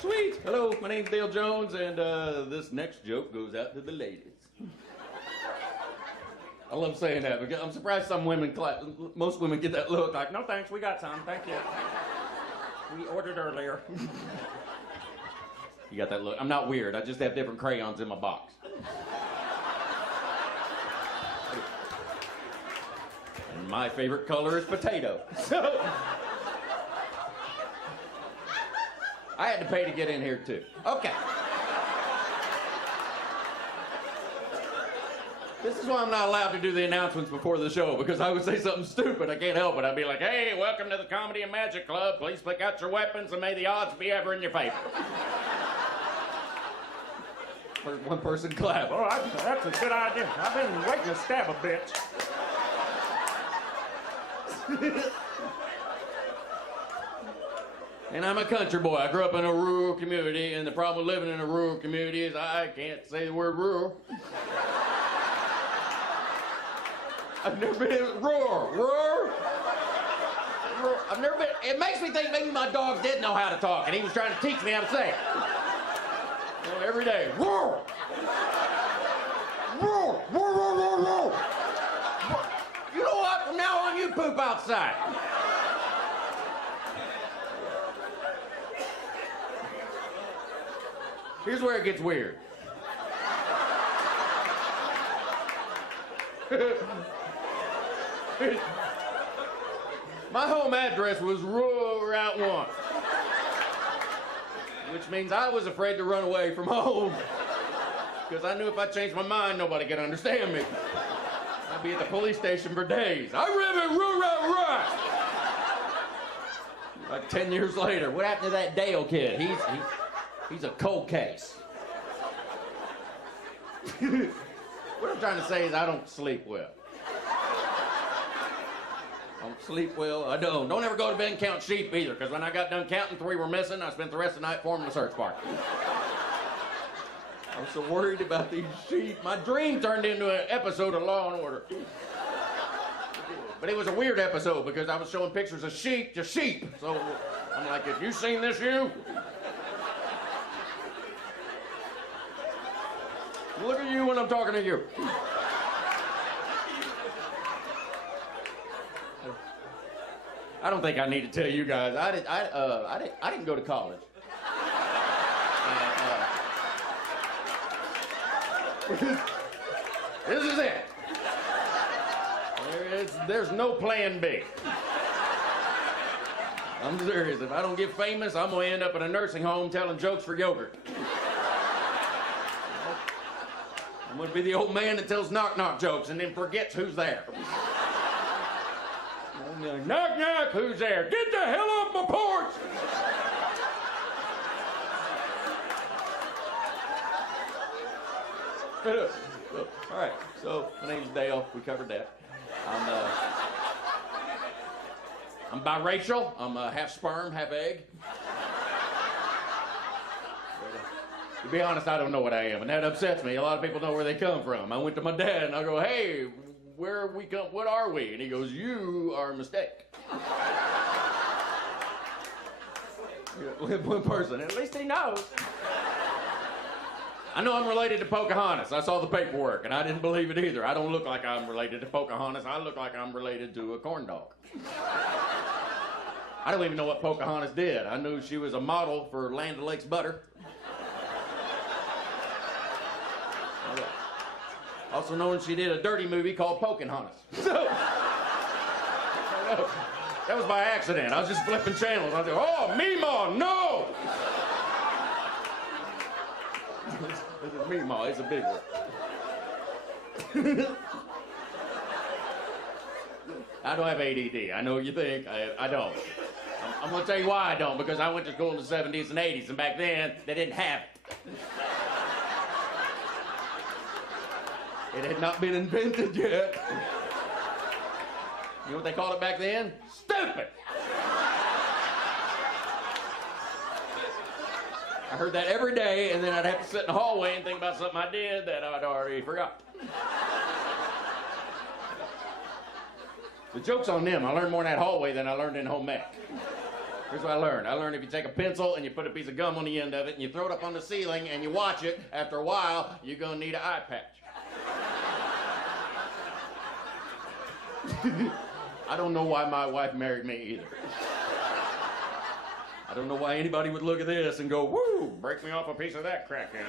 Sweet. Hello, my name's Dale Jones, and this next joke goes out to the ladies. I love saying that because I'm surprised some women, most women get that look like, no thanks, we got some, thank you. We ordered earlier. You got that look. I'm not weird, I just have different crayons in my box. And my favorite color is potato. So, I had to pay to get in here too. Okay. This is why I'm not allowed to do the announcements before the show, because I would say something stupid. I can't help it. I'd be like, hey, welcome to the Comedy and Magic Club. Please pick out your weapons and may the odds be ever in your favor. Heard one person clap. Oh, that's a good idea. I've been waiting to stab a bitch. And I'm a country boy. I grew up in a rural community, and the problem with living in a rural community is I can't say the word rural. I've never been roar. I've never been. It makes me think maybe my dog did know how to talk, and he was trying to teach me how to say it. You know, every day, roar. You know what? From now on, you poop outside. Here's where it gets weird. My home address was rural Route 1, which means I was afraid to run away from home because I knew if I changed my mind, nobody could understand me. I'd be at the police station for days. I live in rural Route 1. Like 10 years later, what happened to that Dale kid? He's a cold case. What I'm trying to say is I don't sleep well. I don't sleep well. I don't. Don't ever go to bed and count sheep either, because when I got done counting, 3 were missing. I spent the rest of the night forming a search party. I was so worried about these sheep. My dream turned into an episode of Law and Order. But it was a weird episode because I was showing pictures of sheep to sheep. So I'm like, have you seen this, you? Look at you when I'm talking to you. I don't think I need to tell you guys. I didn't go to college. This is it. There's no plan B. I'm serious. If I don't get famous, I'm gonna end up in a nursing home telling jokes for yogurt. I'm gonna be the old man that tells knock-knock jokes and then forgets who's there. Knock, knock, who's there? Get the hell off my porch! All right, so my name's Dale. We covered that. I'm biracial. I'm half sperm, half egg. To be honest, I don't know what I am, and that upsets me. A lot of people know where they come from. I went to my dad, and I go, hey, where we come, what are we? And he goes, you are a mistake. One person, at least he knows. I know I'm related to Pocahontas. I saw the paperwork, and I didn't believe it either. I don't look like I'm related to Pocahontas. I look like I'm related to a corn dog. I don't even know what Pocahontas did. I knew she was a model for Land O'Lakes butter. Also known she did a dirty movie called Pocahontas. So, that was by accident. I was just flipping channels. I was like, oh, Meemaw, no! This is Meemaw, it's a big one. I don't have ADD. I know what you think. I don't. I'm going to tell you why I don't, because I went to school in the 70s and 80s, and back then, they didn't have it. It had not been invented yet. You know what they called it back then? Stupid! I heard that every day, and then I'd have to sit in the hallway and think about something I did that I'd already forgot. The joke's on them. I learned more in that hallway than I learned in home ec. Here's what I learned. I learned if you take a pencil and you put a piece of gum on the end of it and you throw it up on the ceiling and you watch it, after a while, you're gonna need an eye patch. I don't know why my wife married me either. I don't know why anybody would look at this and go, woo, break me off a piece of that crackhead.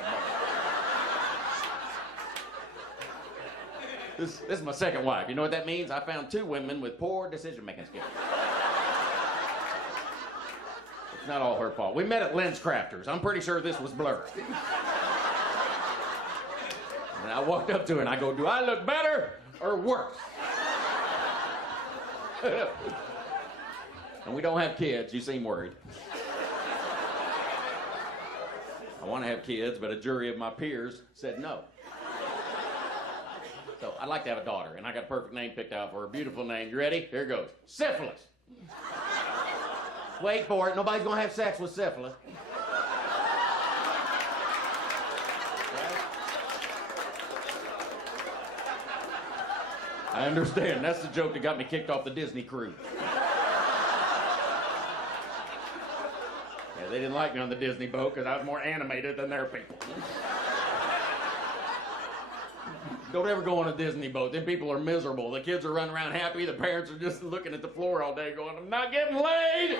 This is my second wife. You know what that means? I found 2 women with poor decision-making skills. It's not all her fault. We met at Lens Crafters. I'm pretty sure this was blurred. And I walked up to her and I go, do I look better or worse? And we don't have kids. You seem worried. I want to have kids, but a jury of my peers said no. So I'd like to have a daughter, and I got a perfect name picked out for her. Beautiful name. You ready? Here goes. Syphilis. Wait for it. Nobody's going to have sex with syphilis. I understand. That's the joke that got me kicked off the Disney cruise. Yeah, they didn't like me on the Disney boat because I was more animated than their people. Don't ever go on a Disney boat. Them people are miserable. The kids are running around happy. The parents are just looking at the floor all day going, I'm not getting laid.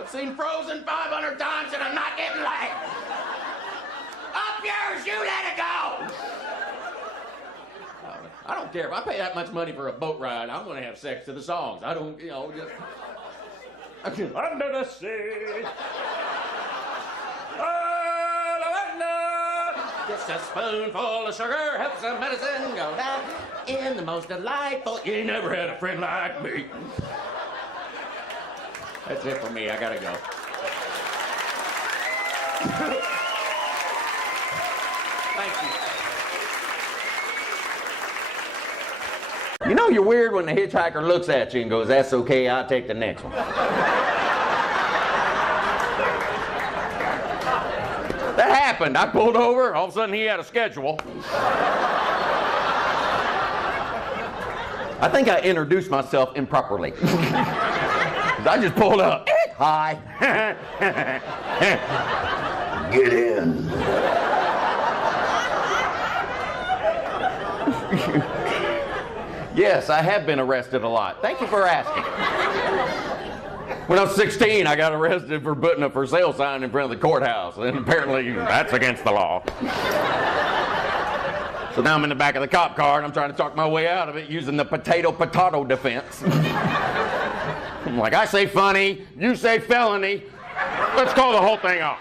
I've seen Frozen 500 times and I'm not getting laid. Up yours, you let it go. I don't care. If I pay that much money for a boat ride, I'm going to have sex to the songs. I don't, just... Under the sea. Just a spoonful of sugar helps the medicine go down in the most delightful. You ain't never had a friend like me. That's it for me. I gotta go. Thank you. You know you're weird when the hitchhiker looks at you and goes, that's okay, I'll take the next one. That happened. I pulled over. All of a sudden, he had a schedule. I think I introduced myself improperly. I just pulled up. Hi. Get in. Yes, I have been arrested a lot. Thank you for asking. When I was 16, I got arrested for putting a for sale sign in front of the courthouse, and apparently that's against the law. So now I'm in the back of the cop car, and I'm trying to talk my way out of it using the potato defense. I'm like, I say funny, you say felony, let's call the whole thing off.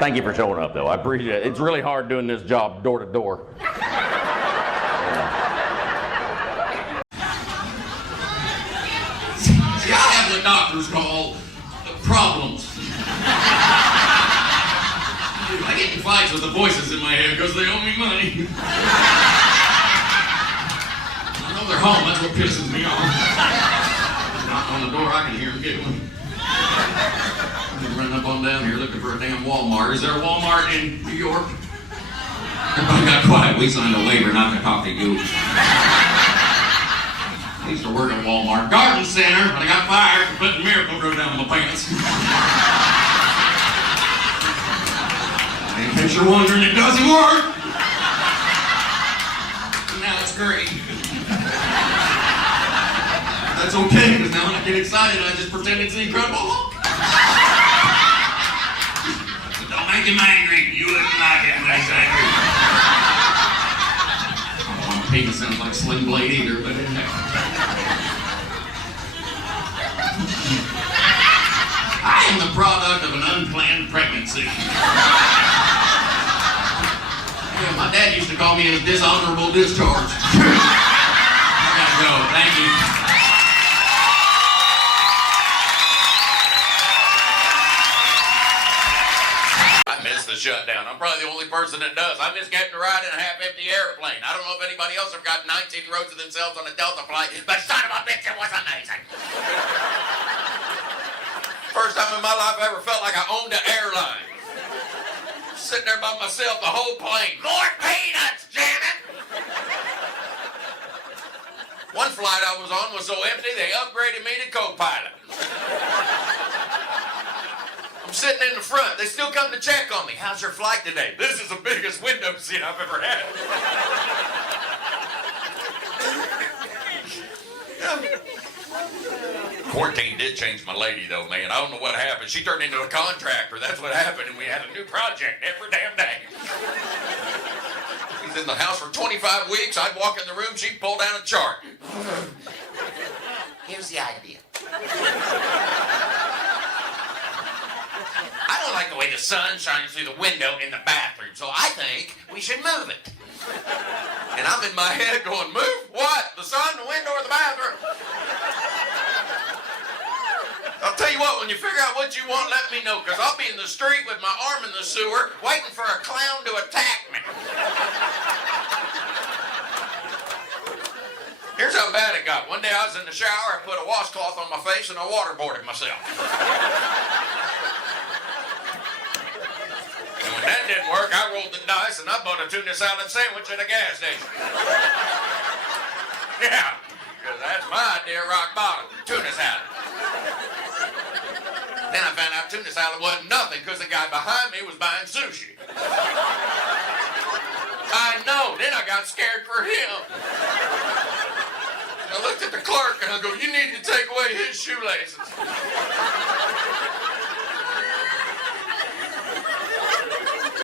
Thank you for showing up, though. I appreciate it. It's really hard doing this job door to door. I have what doctors call problems. I get in fights with the voices in my head because they owe me money. I know they're home. That's what pisses me off. Knock on the door, I can hear them giggling. I'm running up on down here looking for a damn Walmart. Is there a Walmart in New York? Everybody got quiet. We signed a waiver not to talk to you. I used to work at Walmart Garden Center, but I got fired for putting Miracle-Gro down my pants. In case you're wondering, it doesn't work. Now it's great. That's okay, because now when I get excited, I just pretend it's the Incredible Hulk. Don't make him angry. You wouldn't like him when he's angry. I don't want to penis sounds like Sling Blade either, but it I am the product of an unplanned pregnancy. Yeah, my dad used to call me a dishonorable discharge. I gotta go. Thank you. The shutdown. I'm probably the only person that does. I miss getting to ride in a half-empty airplane. I don't know if anybody else have got 19 rows of themselves on a Delta flight, but son of a bitch, it was amazing. First time in my life I ever felt like I owned an airline. Sitting there by myself the whole plane. More peanuts, Janet! One flight I was on was so empty, they upgraded me to co-pilot. I'm sitting in the front. They still come to check on me. How's your flight today? This is the biggest window seat I've ever had. Quarantine did change my lady, though, man. I don't know what happened. She turned into a contractor. That's what happened, and we had a new project every damn day. He's in the house for 25 weeks. I'd walk in the room, she'd pull down a chart. Here's the idea. I don't like the way the sun shines through the window in the bathroom, so I think we should move it. And I'm in my head going, move what? The sun, the window, or the bathroom? I'll tell you what, when you figure out what you want, let me know, because I'll be in the street with my arm in the sewer waiting for a clown to attack me. Here's how bad it got. One day I was in the shower, I put a washcloth on my face, and I waterboarded myself. And when that didn't work, I rolled the dice, and I bought a tuna salad sandwich at a gas station. Yeah, because that's my idea of rock bottom, tuna salad. Then I found out tuna salad wasn't nothing because the guy behind me was buying sushi. I know. Then I got scared for him. I looked at the clerk and I go, you need to take away his shoelaces.